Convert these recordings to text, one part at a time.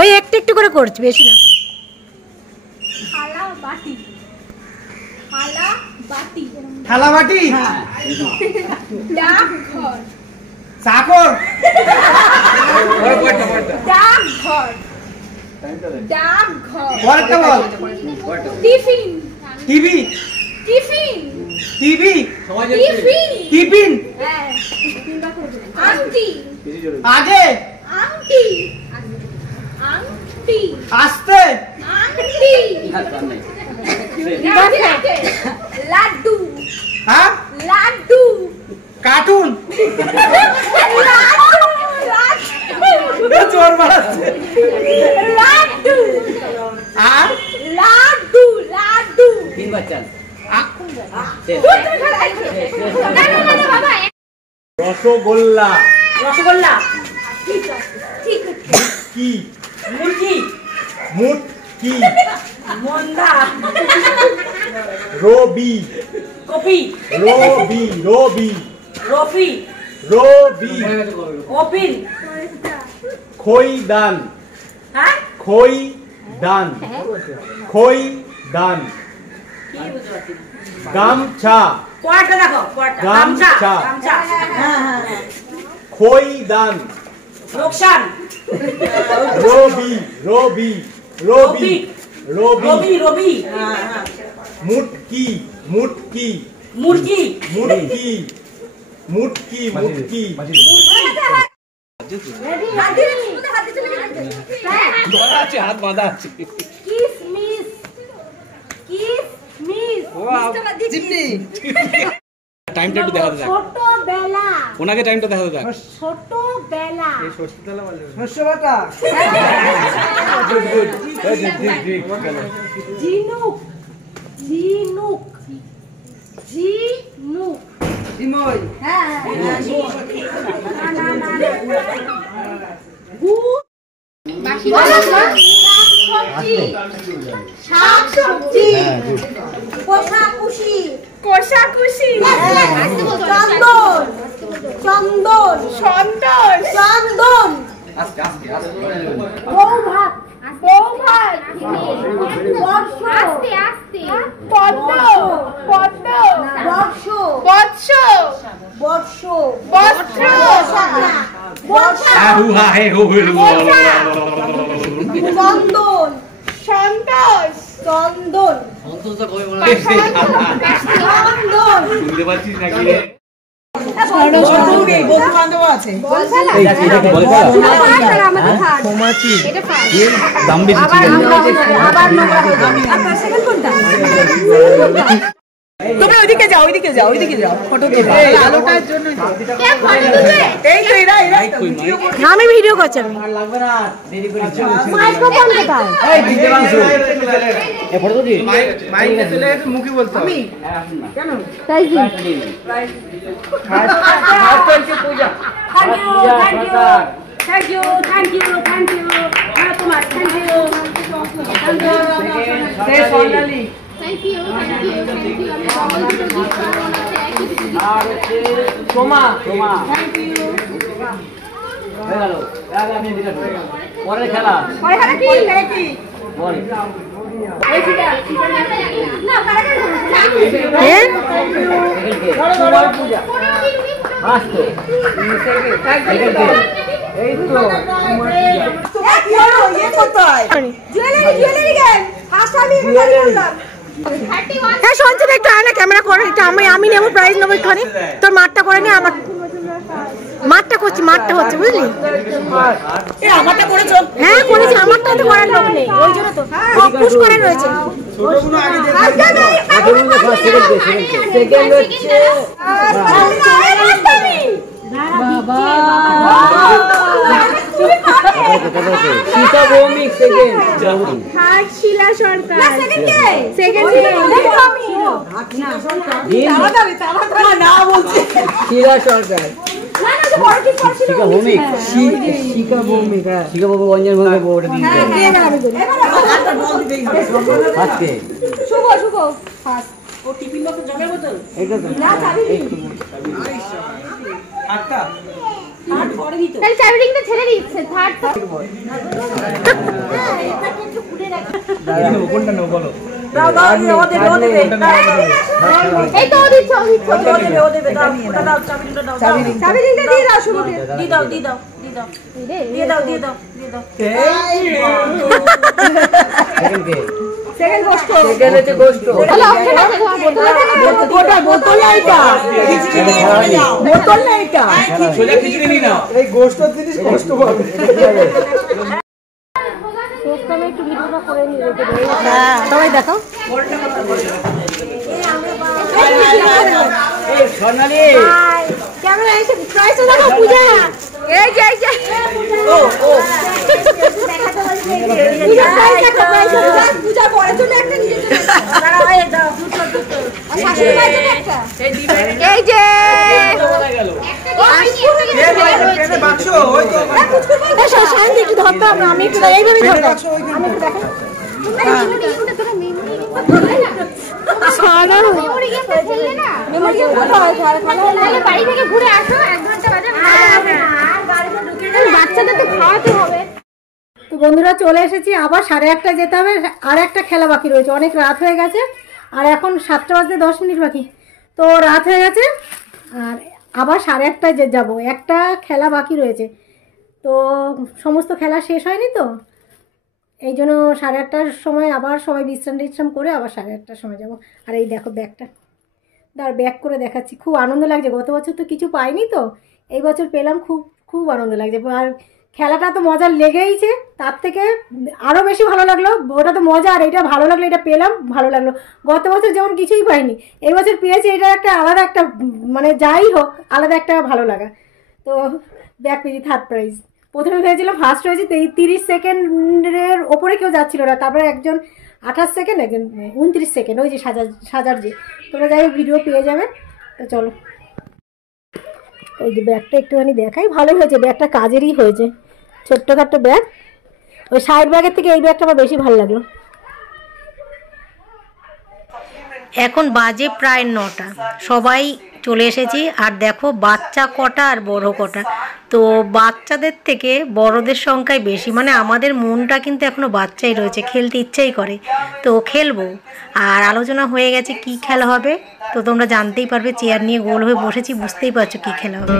ওই একটু একটু করে করছি, বেশি না। থালা বাটি, থালা বাটি, থালা বাটি, ডাকঘর, চাকর, ডাকঘর, ডাকঘর, পরেরটা বল। Tiffin, TV, tiffin, TV, tiffin, tiffin, হ্যাঁ, আংটি, আগে, আংটি, আংটি, আস্তে, আংটি, লাড্ডু, হ্যাঁ, লাড্ডু, কার্টুন, জোর মারাচ্ছে, লাড্ডু, আর লাড্ডু, লাড্ডু, রসগোল্লা, রসগোল্লা, কি মুরগি, মুটকি, মন্দা, রবি, কপি, রবি, রবি, রফি, রবি, কপিল, খৈদান, হ্যাঁ খৈদান, খৈদান, গামছা, কোয়াটা দেখো, কোয়াটা, গামছা, গামছা, হ্যাঁ হ্যাঁ, খৈদান, লোকসান, রবি, রবি, রবি, রবি, রবি, রবি, মুটকি, মুটকি, মুরগি, মুটকি, মুটকি, মুটকি, হাত বাঁধা আছে। কিসমিস, কিসমিস, টাইমটা একটু দেখাতে থাক, ছোটবেলা, ওনাকে টাইমটা দেখাতে থাক। ছোটবেলা, ঝিনুক, ঝিনুক, ঝিনুক, হ্যাঁ, শাকসবজি, কোষাকুষি, কোষাকুষি, চন্দন, চন্দন, চন্দন, চন্দন, বৌভাত, বৌভাত, বর্ষ, আস্তে আস্তে, পদ্ম, পদ্ম, বর্ষ, বর্ষ, বর্ষ, বর্ষ, বর্ষা, হুহা হে হো হো চন্দন, সন্তোষ, চন্দন, চন্দন, শুনতে পাচ্ছিস নাকি? দাম বেশি ছিল। তোমরা ওইদিকে যাও, ওইদিকে যাও, ওইদিকে যাও, ফটো তুলো। আলোটার জন্য এই তো এরা, এরা আমি ভিডিও করছি। আমি মাইক্রোফোন কোথায়? এই দিতে বানছো এ ফটো দি মাইক চলে একটু মুখে বলতে হবে। কেন তাই কি? হাত চলছে Puja. Thank you, thank you, thank you, thank you, thank you, তোমার থ্যাংক ইউ, থ্যাংক ইউ, সে Sonali thank you, thank you, thank you, আমি ডবল দুটো গিফট পাবো না, একই দুটো gift আর হচ্ছে সোমা, সোমা থ্যাংক ইউ, হয়ে গেল। আমি দিতে পরের খেলা পরে হারা কি কি বল। এই সিটা, সিটা না কারাগার হ্যাঁ তোমার পূজা আসতো এই তো ইয়ে কোথায়? জুয়েলারি, জুয়েলারি গেম ফার্স্ট আমি বললাম 31 হ্যাঁ সঞ্চিত একটু আয় না ক্যামেরা করে, একটু আমি নেবো, প্রাইজ নেবো একটুখানি। তোর মাঠটা করে নি, আমার মাঠটা করছি, মাঠটা হচ্ছে বুঝলি? আমারটা করেছো? হ্যাঁ করেছি, আমারটা তো করার লোক নেই, ওই জন্য তো পুশ করে রয়েছে। ছোটগুলো আগে দিয়ে সেকেন্ড হচ্ছে সীতা ভৌমিক সেকেন্ড হাট শিলা সরকার সেকেন্ড কে? সেকেন্ড না বলছি শিলা সরকার না না তো বড় ঠিক করছিল। শিকা ভৌমিক শিকা ভৌমিক হ্যাঁ শিকা ভৌমিক অঞ্জন ভৌমিক ওটা দিয়ে হ্যাঁ কে যাবে বল আজকে শুভ শুভ ফার্স্ট ও টিফিন বক্স জলের বোতল এটা তো না চাবি আটটা তাহলে চাবি রিংটা ছেড়ে দিচ্ছে থার্ড ওপরটা নাও বলো এই তো চাবি রিংটা দিয়ে দাও শুরুতে দিয়ে দাও সেকেন্ড গোস্ট তাহলে অপশন আছে তোমার বোতল আছে বোতল না এটা সোজা খিচুড়ি নি নাও এই গোশত জিনিস কষ্ট হবে আমি একটু ভিডিওটা করে নিয়ে রেখে দেই। হ্যাঁ সবাই দেখো এই সোনালি ক্যামেরা এসে প্রাইস দেখো পূজা এই যে পূজা পরে চলে একটা নিয়ে দাঁড়াও এই দাও আর শাশুড়ি মায়ের জন্য একটা এই যে এখানে বাক্স ওই তো শান্তি একটু ধরতে হবে আমি একটু এইভাবে ধরবো আমি একটু দেখো তো বন্ধুরা চলে এসেছি আবার 1:30টায় যেতে হবে আর একটা খেলা বাকি রয়েছে অনেক রাত হয়ে গেছে আর এখন 7টা বাজতে 10 মিনিট বাকি তো রাত হয়ে গেছে আর আবার 1:30টায় যাবো একটা খেলা বাকি রয়েছে তো সমস্ত খেলা শেষ হয়নি তো এই জন্য 8:30টার সময় আবার সবাই বিশ্রাম করে আবার 8:30টার সময় যাব আর এই দেখো ব্যাগটা ব্যাগ করে দেখাচ্ছি খুব আনন্দ লাগছে গত বছর তো কিছু পাইনি তো এই বছর পেলাম খুব আনন্দ লাগছে আর খেলাটা তো মজা লেগেইছে তার থেকে আরও বেশি ভালো লাগলো ওটা তো মজা আর এটা ভালো লাগলো এটা পেলাম ভালো লাগলো গত বছর যেমন কিছুই পাইনি এই বছর পেয়েছি এটা একটা আলাদা একটা মানে যাই হোক আলাদা একটা ভালো লাগা তো ব্যাগ পেয়েছি থার্ড প্রাইজ প্রথমে ভেবেছিলাম ফার্স্ট হয়েছে 30 সেকেন্ডের ওপরে কেউ যাচ্ছিল না তারপরে একজন 28 সেকেন্ড একজন 29 সেকেন্ড ওই যে সাজার যে তোমরা যাই ভিডিও পেয়ে যাবে তো চলো এই যে ব্যাগটা একটুখানি দেখাই ভালোই হয়েছে ব্যাগটা কাজেরই হয়েছে ছোট্টখাট্ট ব্যাগ ওই সাইড ব্যাগের থেকে এই ব্যাগটা আমার বেশি ভালো লাগলো এখন বাজে প্রায় 9টা সবাই চলে এসেছি আর দেখো বাচ্চা কটা আর বড় কটা তো বাচ্চাদের থেকে বড়দের সংখ্যাই বেশি মানে আমাদের মনটা কিন্তু এখনো বাচ্চাই রয়েছে খেলতে ইচ্ছাই করে তো খেলবো আর আলোচনা হয়ে গেছে কি খেলা হবে তো তোমরা জানতেই পারবে চেয়ার নিয়ে গোল হয়ে বসেছি বুঝতেই পারছো কি খেলা হবে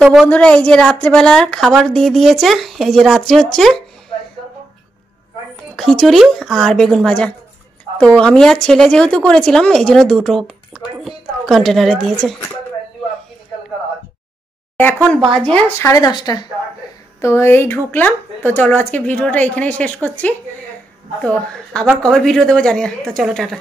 তো বন্ধুরা এই যে রাত্রিবেলার খাবার দিয়ে দিয়েছে, এই যে রাত্রি হচ্ছে খিচুড়ি আর বেগুন ভাজা। তো আমি আর ছেলে যেহেতু করেছিলাম এই জন্য দুটো কন্টেনারে দিয়েছে। এখন বাজে 10:30। তো এই ঢুকলাম। তো চলো আজকে ভিডিওটা এখানেই শেষ করছি। তো আবার কবে ভিডিও দেবো জানি না। তো চলো টাটা।